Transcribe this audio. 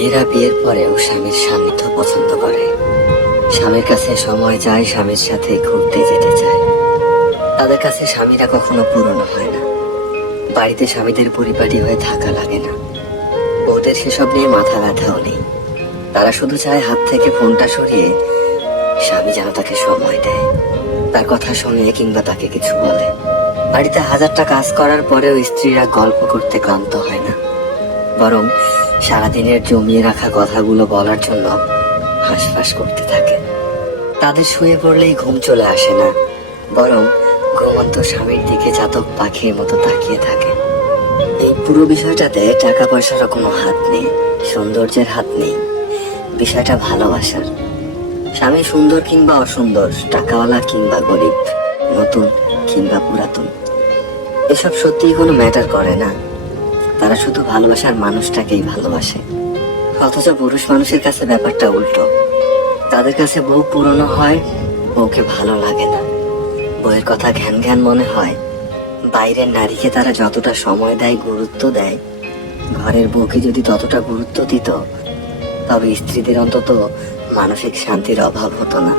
মেয়েরা বিয়ের পরেও স্বামীর সান্নিধ্য পছন্দ করে, স্বামীর কাছে সময় চায়, স্বামীর সাথে ঘুরতে যেতে চায়। তাদের কাছে স্বামীরা কখনো পুরনো হয় না, বাড়িতে স্বামীদের পরিপাটি হয়ে থাকা লাগে না, বউদের সেসব নিয়ে মাথা ব্যথাও নেই। তারা শুধু চায় হাত থেকে ফোনটা সরিয়ে স্বামী যেন তাকে সময় দেয়, তার কথা শুনে কিংবা তাকে কিছু বলে। বাড়িতে হাজারটা কাজ করার পরেও স্ত্রীরা গল্প করতে ক্লান্ত হয় না, বরং সারাদিনের জমিয়ে রাখা কথাগুলো বলার জন্য হাঁসফাঁস করতে থাকে। তাদের শুয়ে পড়লেই ঘুম চলে আসে না, বরং ঘুমন্ত স্বামীর দিকে চাতক পাখির মতো তাকিয়ে থাকে। এই পুরো বিষয়টাতে টাকা পয়সারও কোনো হাত নেই, সৌন্দর্যের হাত নেই, বিষয়টা ভালোবাসার। স্বামী সুন্দর কিংবা অসুন্দর, টাকাওয়ালা কিংবা গরিব, নতুন কিংবা পুরাতন, এসব সত্যিই কোনো ম্যাটার করে না। তারা শুধু ভালোবাসার মানুষটাকেই ভালোবাসে। অথচ পুরুষ মানুষের কাছে ব্যাপারটা উল্টো। তাদের কাছে বউ পুরনো হয়, বউকে ভালো লাগে না, বউয়ের কথা ঘ্যান ঘ্যান মনে হয়। বাইরের নারীকে তারা যতটা সময় দেয়, গুরুত্ব দেয়, ঘরের বউকে যদি ততটা গুরুত্ব দিত, তবে স্ত্রীদের অন্তত মানসিক শান্তির অভাব হতো না।